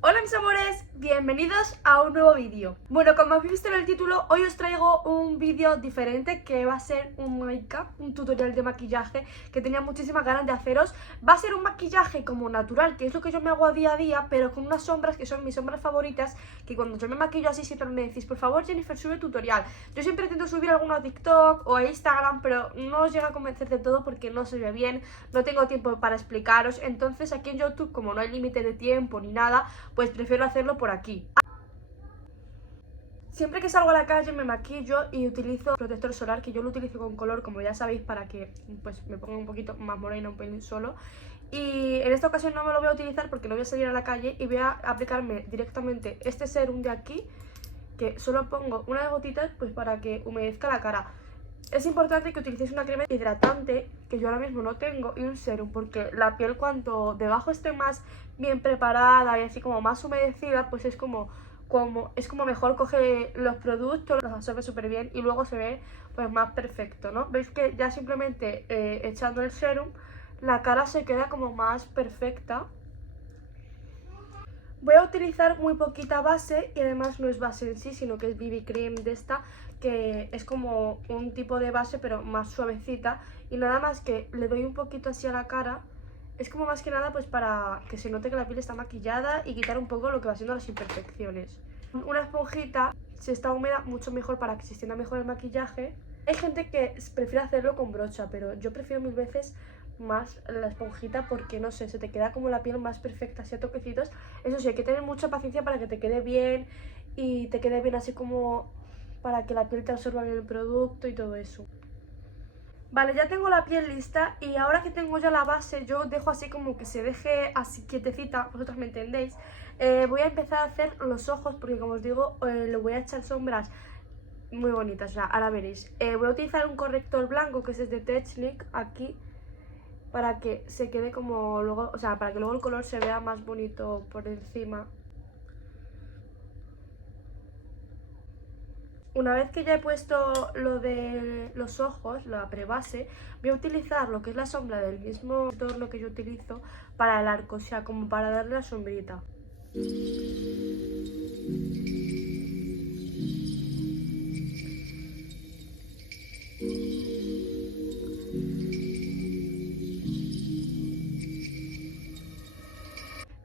Hola mis amores, bienvenidos a un nuevo vídeo. Bueno, como habéis visto en el título, hoy os traigo un vídeo diferente que va a ser un make-up, un tutorial de maquillaje que tenía muchísimas ganas de haceros. Va a ser un maquillaje como natural, que es lo que yo me hago a día, pero con unas sombras que son mis sombras favoritas, que cuando yo me maquillo así siempre me decís, por favor Jennifer, sube tutorial. Yo siempre intento subir alguno a TikTok o a Instagram, pero no os llega a convencer de todo porque no se ve bien, no tengo tiempo para explicaros. Entonces aquí en YouTube, como no hay límite de tiempo ni nada, pues prefiero hacerlo por aquí. Siempre que salgo a la calle me maquillo y utilizo protector solar, que yo lo utilizo con color, como ya sabéis, para que pues me ponga un poquito más morena, un pelín solo. Y en esta ocasión no me lo voy a utilizar porque no voy a salir a la calle y voy a aplicarme directamente este serum de aquí, que solo pongo unas gotitas pues para que humedezca la cara. Es importante que utilicéis una crema hidratante, que yo ahora mismo no tengo, y un serum, porque la piel cuanto debajo esté más bien preparada y así como más humedecida, pues es como mejor coge los productos, los absorbe súper bien y luego se ve pues más perfecto, ¿no? Veis que ya simplemente echando el serum la cara se queda como más perfecta. Voy a utilizar muy poquita base y además no es base en sí, sino que es BB Cream de esta, que es como un tipo de base pero más suavecita, y nada más que le doy un poquito así a la cara. Es como más que nada pues para que se note que la piel está maquillada y quitar un poco lo que va siendo las imperfecciones. Una esponjita, si está húmeda, mucho mejor para que se extienda mejor el maquillaje. Hay gente que prefiere hacerlo con brocha, pero yo prefiero mil veces más la esponjita porque, no sé, se te queda como la piel más perfecta, así a toquecitos. Eso sí, hay que tener mucha paciencia para que te quede bien y te quede bien así como para que la piel te absorba bien el producto y todo eso. Vale, ya tengo la piel lista y ahora que tengo ya la base, yo dejo así como que se deje así quietecita, vosotros me entendéis. Voy a empezar a hacer los ojos porque, como os digo, le voy a echar sombras muy bonitas, o sea, ahora veréis. Voy a utilizar un corrector blanco que es de Technique aquí, para que se quede como luego, o sea, para que luego el color se vea más bonito por encima. Una vez que ya he puesto lo de los ojos, la prebase, voy a utilizar lo que es la sombra del mismo entorno que yo utilizo para el arco, o sea, como para darle la sombrita.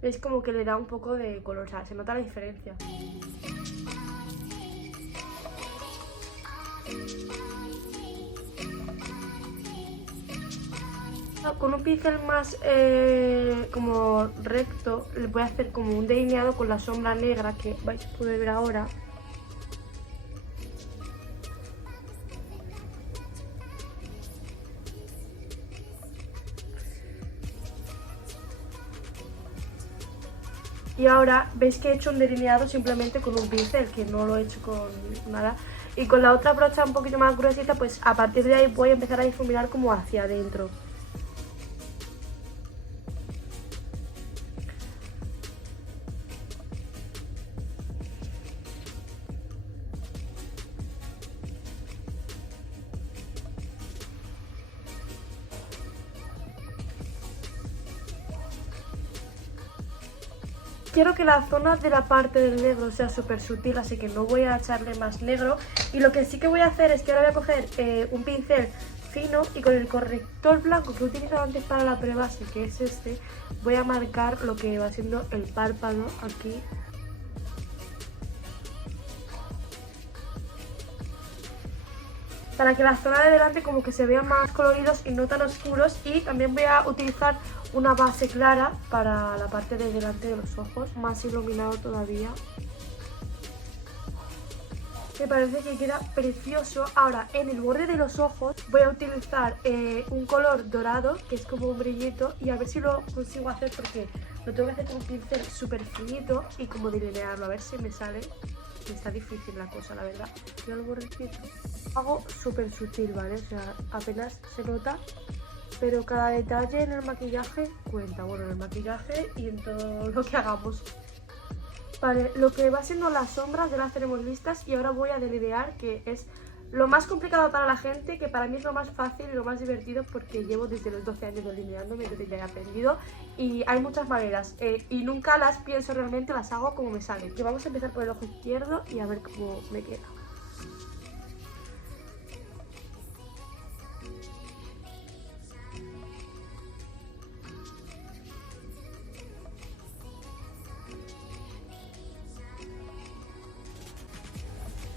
Es como que le da un poco de color, o sea, se nota la diferencia. Con un pincel más como recto le voy a hacer como un delineado con la sombra negra que vais a poder ver ahora. Y ahora veis que he hecho un delineado simplemente con un pincel, que no lo he hecho con nada. Y con la otra brocha un poquito más gruesita, pues a partir de ahí voy a empezar a difuminar como hacia adentro. Quiero que la zona de la parte del negro sea súper sutil, así que no voy a echarle más negro. Y lo que sí que voy a hacer es que ahora voy a coger un pincel fino y con el corrector blanco que he utilizado antes para la prebase, que es este, voy a marcar lo que va siendo el párpado aquí. Para que la zona de delante como que se vean más coloridos y no tan oscuros. Y también voy a utilizar una base clara para la parte de delante de los ojos, más iluminado todavía. Me parece que queda precioso. Ahora, en el borde de los ojos voy a utilizar un color dorado, que es como un brillito, y a ver si lo consigo hacer porque lo tengo que hacer con un pincel súper finito y como delinearlo, a ver si me sale. Está difícil la cosa, la verdad. Yo el bordecito hago súper sutil, ¿vale? O sea, apenas se nota, pero cada detalle en el maquillaje cuenta. Bueno, en el maquillaje y en todo lo que hagamos. Vale, lo que va siendo las sombras ya las tenemos listas y ahora voy a delinear, que es Lo más complicado para la gente, que para mí es lo más fácil y lo más divertido, porque llevo desde los 12 años delineándome, entonces ya he aprendido. Y hay muchas maneras y nunca las pienso realmente, las hago como me salen. Que vamos a empezar por el ojo izquierdo y a ver cómo me queda.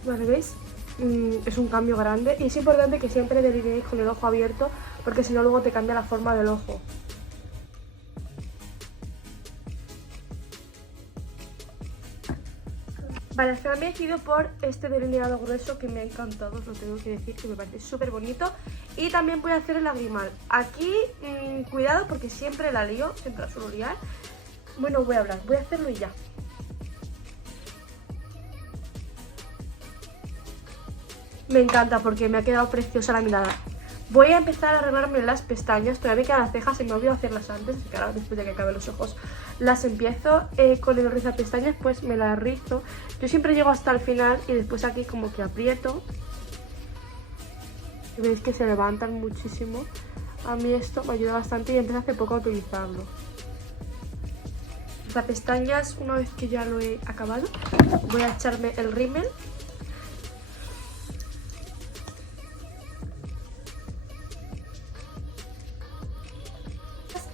Vale, ¿veis? Es un cambio grande y es importante que siempre delineéis con el ojo abierto, porque si no luego te cambia la forma del ojo. Vale, al final me he decidido por este delineado grueso que me ha encantado, os lo tengo que decir, que me parece súper bonito. Y también voy a hacer el lagrimal. Aquí, cuidado porque siempre la lío, siempre la suelo liar. Bueno, voy a hacerlo y ya. Me encanta porque me ha quedado preciosa la mirada. Voy a empezar a arreglarme las pestañas, todavía me quedan las cejas y me olvido hacerlas antes, así que ahora después de que acabe los ojos las empiezo. Con el rizapestañas pues me las rizo. Yo siempre llego hasta el final y después aquí como que aprieto. Veis que se levantan muchísimo. A mí esto me ayuda bastante y empecé hace poco a utilizarlo. Rizapestañas, una vez que ya lo he acabado, voy a echarme el rímel.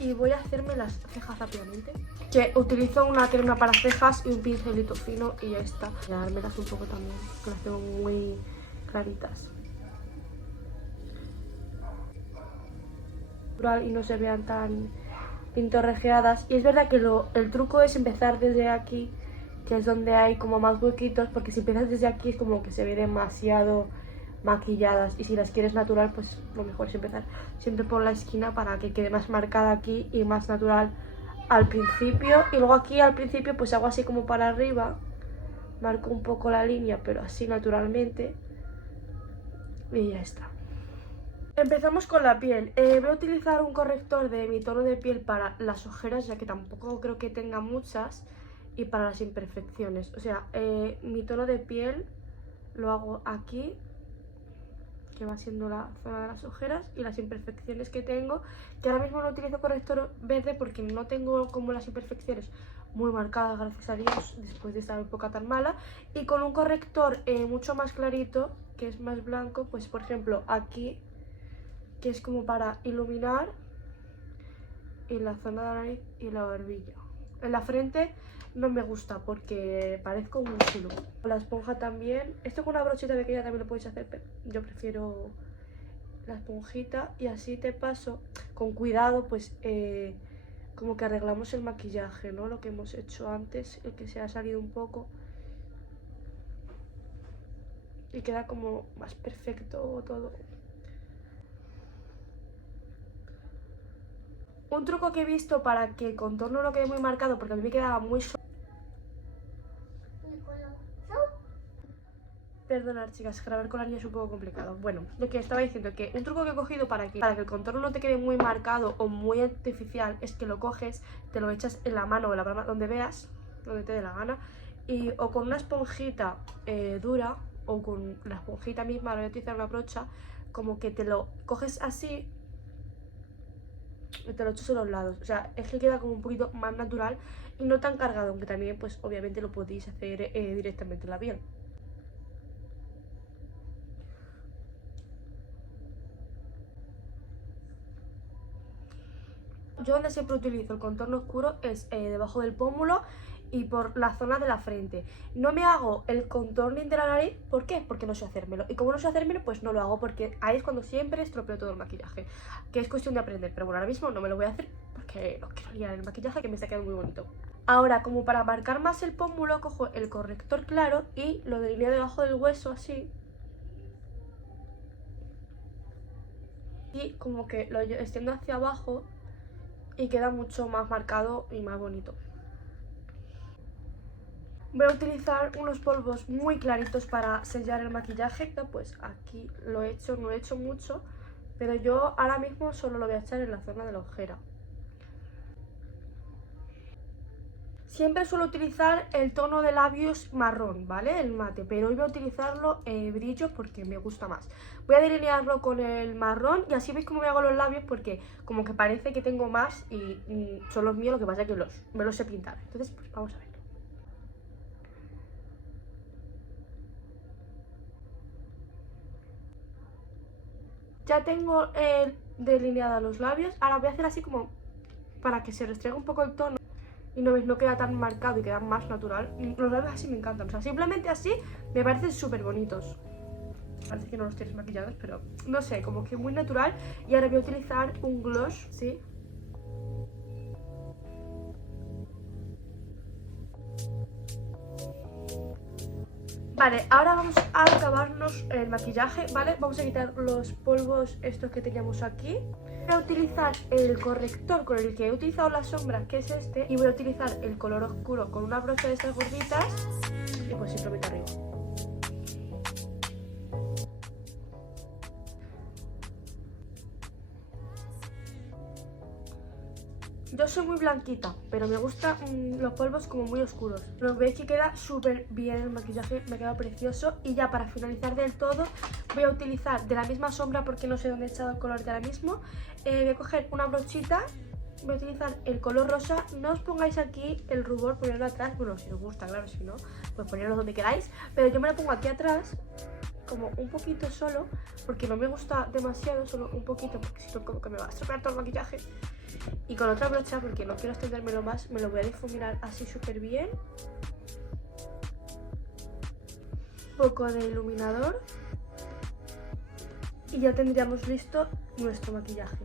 Y voy a hacerme las cejas rápidamente. Que utilizo una crema para cejas y un pincelito fino y ya está. Voy a dármelas un poco también, que las tengo muy claritas. Y no se vean tan pintorrejeadas. Y es verdad que el truco es empezar desde aquí, que es donde hay como más huequitos, porque si empiezas desde aquí es como que se ve demasiado maquilladas, y si las quieres natural pues lo mejor es empezar siempre por la esquina para que quede más marcada aquí y más natural al principio. Y luego aquí al principio pues hago así como para arriba, marco un poco la línea pero así naturalmente y ya está. Empezamos con la piel. Voy a utilizar un corrector de mi tono de piel para las ojeras, ya que tampoco creo que tenga muchas, y para las imperfecciones. O sea, mi tono de piel lo hago aquí, que va siendo la zona de las ojeras, y las imperfecciones que tengo, que ahora mismo no utilizo corrector verde porque no tengo como las imperfecciones muy marcadas, gracias a Dios, después de esta época tan mala. Y con un corrector mucho más clarito, que es más blanco, pues por ejemplo aquí, que es como para iluminar en la zona de la nariz y la barbilla. En la frente no me gusta porque parezco un culo. Con la esponja también. Esto con una brochita pequeña también lo podéis hacer, pero yo prefiero la esponjita. Y así te paso, con cuidado, pues como que arreglamos el maquillaje, ¿no? Lo que hemos hecho antes, el que se ha salido un poco. Y queda como más perfecto todo. Un truco que he visto para que el contorno no quede muy marcado, porque a mí me quedaba muy... Perdonad, chicas, grabar con la niña es un poco complicado. Bueno, lo que estaba diciendo, que un truco que he cogido para que el contorno no te quede muy marcado o muy artificial, es que lo coges, te lo echas en la mano o en la palma, donde veas, donde te dé la gana, y o con una esponjita dura, o con la esponjita misma, ahora voy a utilizar una brocha, como que te lo coges así y te lo echas a los lados. O sea, es que queda como un poquito más natural y no tan cargado, aunque también pues obviamente lo podéis hacer directamente en la piel. Yo donde siempre utilizo el contorno oscuro es debajo del pómulo y por la zona de la frente. No me hago el contorno de la nariz, ¿por qué? Porque no sé hacérmelo. Y como no sé hacérmelo, pues no lo hago, porque ahí es cuando siempre estropeo todo el maquillaje. Que es cuestión de aprender, pero bueno, ahora mismo no me lo voy a hacer porque no quiero liar el maquillaje, que me está quedando muy bonito. Ahora, como para marcar más el pómulo, cojo el corrector claro y lo delineo debajo del hueso así. Y como que lo extiendo hacia abajo y queda mucho más marcado y más bonito. Voy a utilizar unos polvos muy claritos para sellar el maquillaje, que pues aquí lo he hecho, no he hecho mucho, pero yo ahora mismo solo lo voy a echar en la zona de la ojera. Siempre suelo utilizar el tono de labios marrón, ¿vale? El mate, pero hoy voy a utilizarlo brillo porque me gusta más. Voy a delinearlo con el marrón y así veis cómo me hago los labios porque como que parece que tengo más y son los míos, lo que pasa es que me los sé pintar. Entonces, pues vamos a ver. Ya tengo delineados los labios, ahora voy a hacer así como para que se restrinja un poco el tono. Y no veis, no queda tan marcado y queda más natural. Los labios así me encantan, o sea, simplemente así me parecen súper bonitos. Parece que no los tienes maquillados, pero no sé, como que muy natural. Y ahora voy a utilizar un gloss, ¿sí? Vale, ahora vamos a acabarnos el maquillaje, ¿vale? Vamos a quitar los polvos estos que teníamos aquí. Voy a utilizar el corrector con el que he utilizado la sombra, que es este. Y voy a utilizar el color oscuro con una brocha de estas gorditas. Y pues simplemente arriba. Yo soy muy blanquita, pero me gustan los polvos como muy oscuros. Pero veis que queda súper bien el maquillaje, me queda precioso. Y ya para finalizar del todo voy a utilizar de la misma sombra porque no sé dónde he echado el color de ahora mismo. Voy a coger una brochita, voy a utilizar el color rosa. No os pongáis aquí el rubor, ponedlo atrás. Bueno, si os gusta, claro, si no, pues ponedlo donde queráis. Pero yo me lo pongo aquí atrás, como un poquito solo, porque no me gusta demasiado, solo un poquito, porque si no como que me va a estropear todo el maquillaje. Y con otra brocha, porque no quiero extendérmelo más, me lo voy a difuminar así súper bien. Un poco de iluminador. Y ya tendríamos listo nuestro maquillaje.